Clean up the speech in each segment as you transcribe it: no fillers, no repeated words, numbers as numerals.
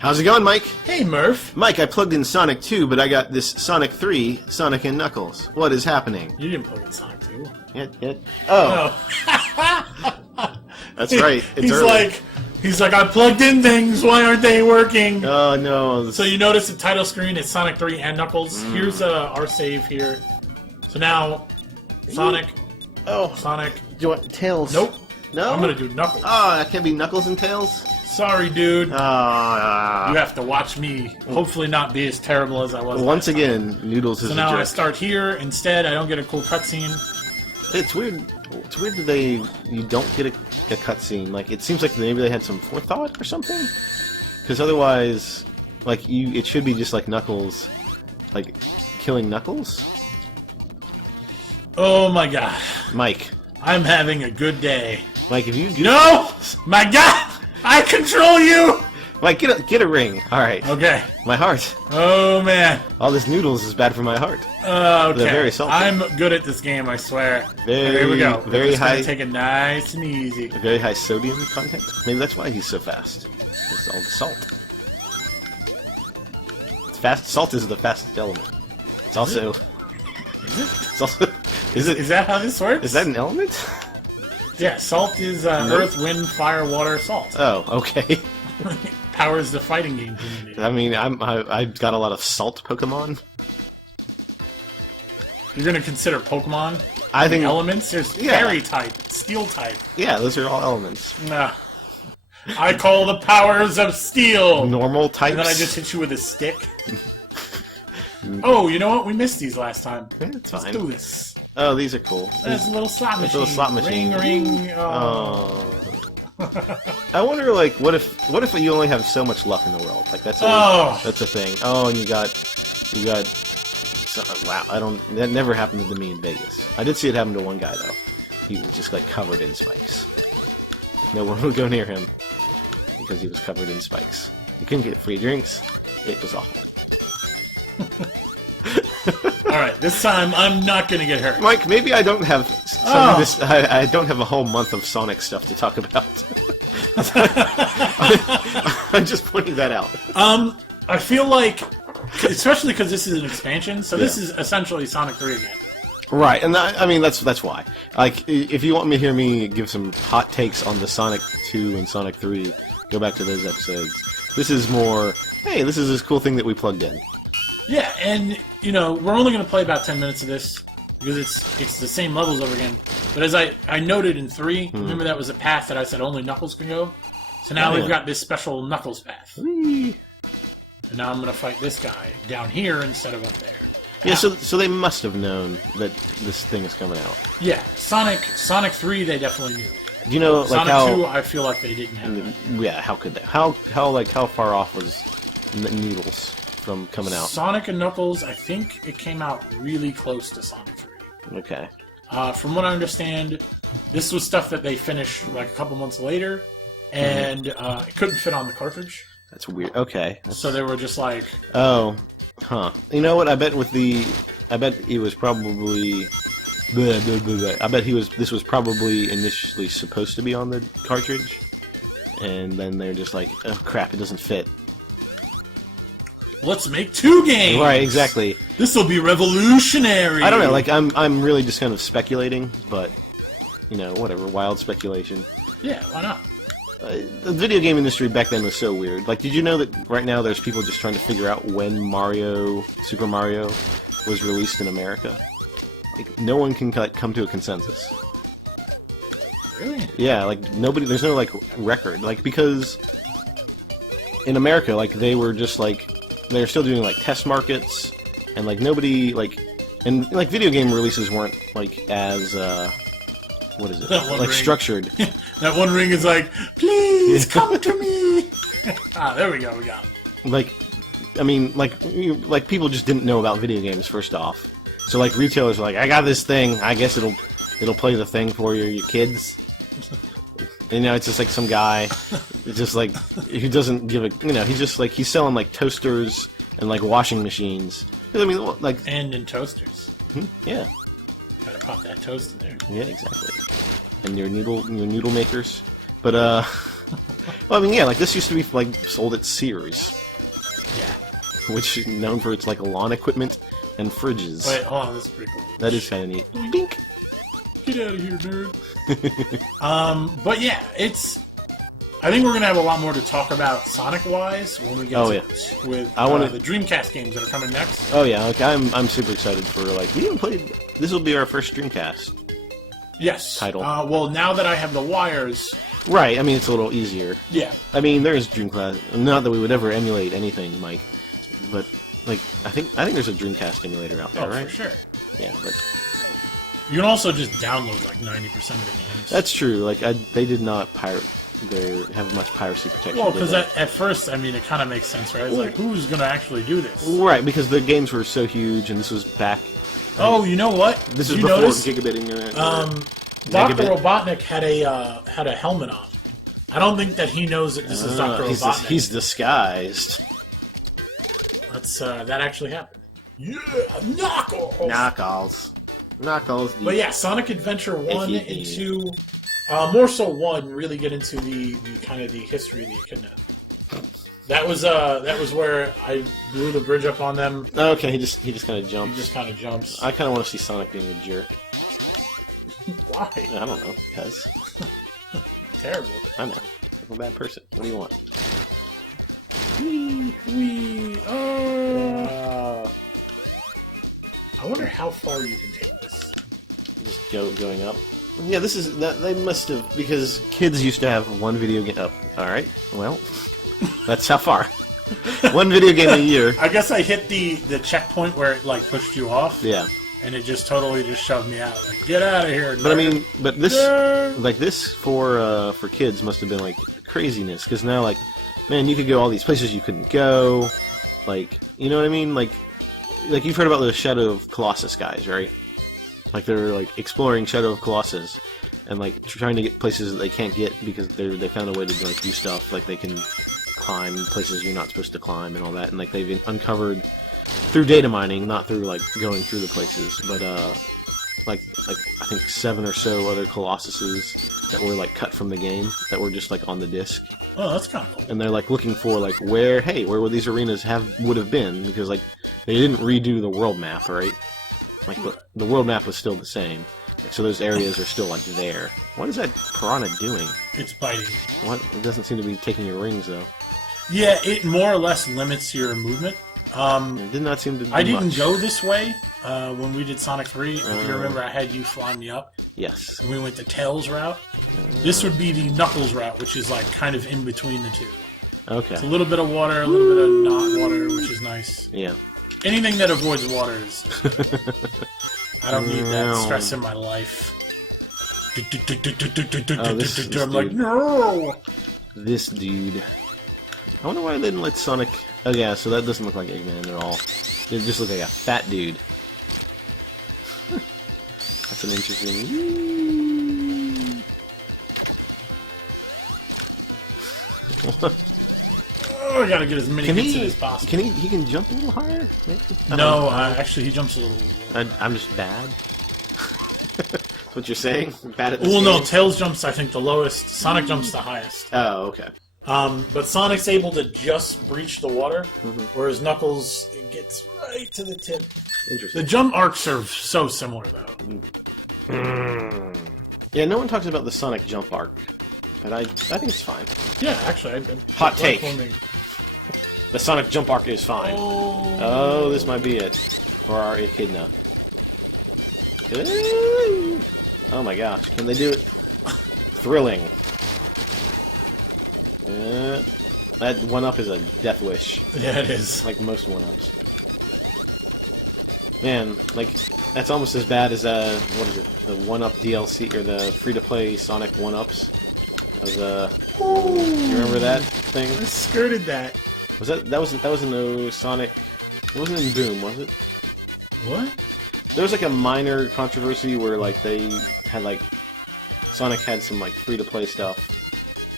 How's it going, Mike? Hey, Murph. Mike, I plugged in Sonic 2, but I got this Sonic 3, Sonic and Knuckles. What is happening? You didn't plug in Sonic 2. Oh. That's right. It's early. He's like, I plugged in things. Why aren't they working? Oh, no. So you notice the title screen is Sonic 3 and Knuckles. Here's our save here. So now, Sonic. Oh. Sonic. Do you want Tails? Nope. No? I'm going to do Knuckles. Oh, that can't be Knuckles and Tails? Sorry, dude. You Ah. have to watch me hopefully not be as terrible as I was. Once last time. again, Noodles is So a now I jerk. start here. Instead, I don't get a cool cutscene. It's weird. It's weird that you don't get a cutscene. Like, it seems like maybe they had some forethought or something. Because otherwise, like, it should be just like Knuckles, like, killing Knuckles. Oh my god. Mike, I'm having a good day. Mike, if you No! My god! I control you! Mike, get a ring. All right. Okay. My heart. Oh man. All this noodles is bad for my heart. Okay. They're very salty. I'm good at this game, I swear. Very, Here we go. We're very just gonna high. Take it nice and easy. Very high sodium content. Maybe that's why he's so fast. It's all the salt. It's fast. Salt is the fastest element. It's also. Is it? It's also. Is it? Is that how this works? Is that an element? Yeah, salt is earth, wind, fire, water, salt. Oh, okay. Powers the fighting game community. I mean, I've got a lot of salt Pokemon. You're gonna consider Pokemon I think. elements? There's Yeah. fairy type, steel type. Yeah, those are all elements. Nah. I call the powers of steel. Normal types. And then I just hit you with a stick. Oh, you know what? We missed these last time. Yeah, it's Let's fine. do this. Oh, these are cool. There's a little slot machine. a little slot machine. Ring, ring. Oh. Oh. I wonder, like, what if you only have so much luck in the world? Like, that's a thing. Oh, and you got. Wow, that never happened to me in Vegas. I did see it happen to one guy though. He was just like covered in spikes. No one would go near him because he was covered in spikes. You couldn't get free drinks. It was awful. Alright, this time I'm not gonna get hurt. Mike, maybe I don't have some of this. I don't have a whole month of Sonic stuff to talk about. I'm just pointing that out. I feel like, especially because this is an expansion, so this Yeah. is essentially Sonic 3 again. Right, and I mean that's why. Like, if you want me to hear me give some hot takes on the Sonic 2 and Sonic 3, go back to those episodes. This is more, hey, this is this cool thing that we plugged in. Yeah, and, you know, we're only going to play about 10 minutes of this, because it's the same levels over again. But as I noted in 3, remember that was a path that I said only Knuckles can go? So now we've got this special Knuckles path. Whee! And now I'm going to fight this guy down here instead of up there. Yeah, so they must have known that this thing is coming out. Yeah, Sonic 3 they definitely knew. Do you know, like, Sonic how? 2 I feel like they didn't have that. Yeah, how could they? How far off was Noodles from coming out? Sonic and Knuckles, I think it came out really close to Sonic 3. Okay. From what I understand, this was stuff that they finished like a couple months later, and it couldn't fit on the cartridge. That's weird. Okay. So they were just like, Oh, huh. You know what? I bet it was probably. Blah, blah, blah, blah. I bet this was probably initially supposed to be on the cartridge, and then they're just like, oh crap, it doesn't fit. let's make 2 games! Right, exactly. This will be revolutionary! I don't know. Like, I'm really just kind of speculating, but you know, whatever. Wild speculation. Yeah, why not? The video game industry back then was so weird. Like, did you know that right now there's people just trying to figure out when Super Mario, was released in America? Like, no one can come to a consensus. Really? Yeah, like, there's no, like, record. Like, because in America, like, they were just, like, they're still doing, like, test markets, and, like, nobody, like, and, like, video game releases weren't, like, as, what is it? That one Like, ring. structured. That one ring is like, please come to me! There we go, we got it. Like, I mean, like people just didn't know about video games, first off. So, like, retailers were like, I got this thing, I guess it'll play the thing for you kids. And, you know, it's just like some guy, just like, who doesn't give a, you know, he's just like, he's selling like toasters and like washing machines. I mean, like, And in toasters. yeah, Gotta pop that toast in there. yeah, exactly. And your noodle makers, but Well, I mean, yeah, like this used to be like sold at Sears, Yeah. which is known for its like lawn equipment and fridges. Wait, hold on, that's pretty cool. That is kind of neat. Bink. Get out of here, nerd. But yeah, it's. I think we're gonna have a lot more to talk about Sonic-wise when we get with the Dreamcast games that are coming next. Oh yeah, like I'm super excited for like we haven't played. This will be our first Dreamcast. Yes. Title. Well, now that I have the wires. Right. I mean, it's a little easier. Yeah. I mean, there's Dreamcast. Not that we would ever emulate anything, Mike, but like I think there's a Dreamcast emulator out there, Oh, right? for sure. Yeah, but You can also just download like 90% of the games. that's true. Like they did not have much piracy protection. Well, did because they? at first, I mean, it kind of makes sense, right? It's like, who's gonna actually do this? Right, because the games were so huge, and this was back. Oh, you know what? This Did is you before notice? gigabitting. Dr. Megabit. Robotnik had a helmet on. I don't think that he knows that this is Dr. Robotnik. He's disguised. That actually happened. Yeah, Knuckles! Knuckles. But yeah, Sonic Adventure 1 and 2, more so 1, really get into the kind of the history of the Echidna. That was where I blew the bridge up on them. Okay, he just kind of He jumps. just kind of jumps. I kind of want to see Sonic being a jerk. Why? I don't know, because Terrible. I know I'm a bad person. What do you want? I wonder how far you can take this. Just going up. Yeah, this is that. They must have because kids used to have one video game. Up. All right. Well, that's how far. One video game a year. I guess I hit the checkpoint where it like pushed you off. Yeah. And it just totally just shoved me out. Like, get out of here. But I nerd. mean, but this Nerd. like this for kids must have been like craziness because now like, man, you could go all these places you couldn't go. Like, you know what I mean? Like you've heard about the Shadow of Colossus guys, right? Like they're like exploring Shadow of Colossus and like trying to get places that they can't get because they found a way to like do stuff like they can climb places you're not supposed to climb and all that, and like they've uncovered through data mining, not through like going through the places, but like I think 7 or so other Colossuses that were like cut from the game that were just like on the disc. Oh, that's kind of cool. And they're like looking for like where would these arenas would have been, because like they didn't redo the world map, right? Like the world map was still the same. Like, so those areas are still like there. What is that piranha doing? It's biting. What? It doesn't seem to be taking your rings though. Yeah, it more or less limits your movement. It did not seem to do I didn't much. go this way when we did Sonic 3. If you remember, I had you flying me up, Yes. and we went the Tails route. This would be the Knuckles route, which is like kind of in between the two. Okay. It's a little bit of water, a little bit of not water, which is nice. Yeah. Anything that avoids water is... I don't need that stress in my life. this I'm like, dude. no! This dude. I wonder why they didn't let Sonic... Oh yeah, so that doesn't look like Eggman at all. It just looks like a fat dude. That's an interesting... Oh, I gotta get as many hits in as possible. He can jump a little higher? Maybe? I don't No, know. actually, he jumps a little... I'm just bad? That's what you're saying? Bad at this Well, no, game? Tails jumps, I think, the lowest. Sonic jumps the highest. Oh, okay. But Sonic's able to just breach the water, Mm-hmm. whereas Knuckles gets right to the tip. Interesting. The jump arcs are so similar, though. Yeah, no one talks about the Sonic jump arc, but I think it's fine. Yeah, actually, I Hot take. platforming- The Sonic jump arc is fine. Oh, this might be it for our Echidna. Ooh. Oh my gosh, can they do it? Thrilling. That 1-up is a death wish, Yeah, it is. like most 1-ups. Man, like, that's almost as bad as, what is it, the 1-up DLC, or the free-to-play Sonic 1-ups. That was, you remember that thing? I skirted that. Was that was no Sonic? It wasn't in Boom, was it? What? There was like a minor controversy where like they had like Sonic had some like free to play stuff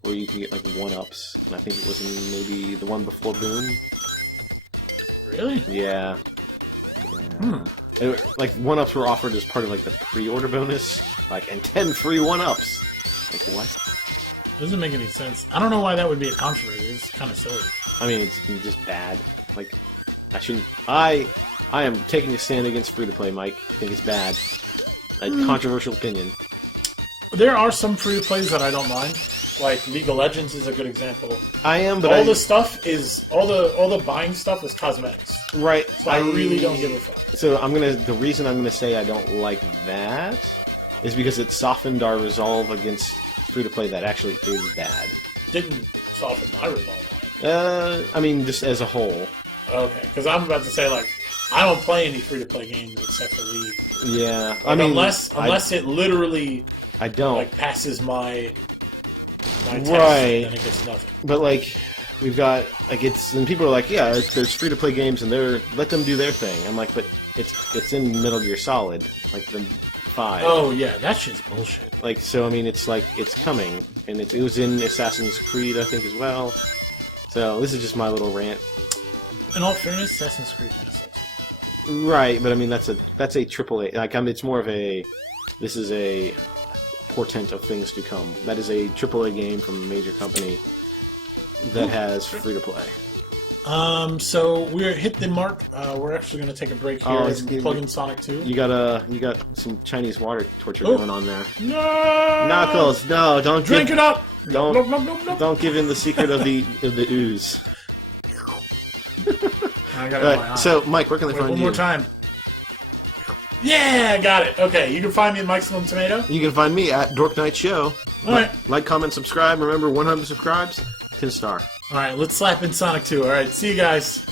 where you could get like 1-ups, and I think it was in maybe the one before Boom. Really? Yeah. Like 1-ups were offered as part of like the pre-order bonus, like and 10 free 1-ups. Like what? Doesn't make any sense. I don't know why that would be a controversy. It's kind of silly. I mean, it's just bad. Like, I shouldn't. I am taking a stand against free-to-play, Mike. I think it's bad. A controversial opinion. There are some free-to-plays that I don't mind. Like League of Legends is a good example. I am, but all the stuff is all the buying stuff is cosmetics. Right. So I really don't give a fuck. So the reason I'm gonna say I don't like that is because it softened our resolve against free-to-play that actually is bad. Didn't soften my resolve on it. I mean, just as a whole. Okay, because I'm about to say, like, I don't play any free-to-play games except for League. Yeah, Like, unless it literally I don't like passes my test, Right. then it gets nothing. But like, we've got like and people are like, yeah, there's free-to-play games and let them do their thing. I'm like, but it's in Metal Gear Solid, like the 5. Oh yeah, that shit's bullshit. Like, so I mean, it's like it's coming, and it was in Assassin's Creed, I think, as well. So this is just my little rant. In all fairness, Assassin's Creed kind of sucks. Right, but I mean that's a triple A. Like, I mean, it's more of this is a portent of things to come. That is a triple A game from a major company that has free to play. So we're hit the mark. We're actually going to take a break here and plug in Sonic 2. You got some Chinese water torture going on there. No, Knuckles, no, don't drink it up. Don't give in the secret of the ooze. I got it in my eye. So, Mike, where can they find you? One more time. Yeah, got it. Okay, you can find me at Maximum Tomato. You can find me at Dork Night Show. All right. Like, comment, subscribe. Remember, 100 subscribes, 10 star. All right, let's slap in Sonic 2. All right, see you guys.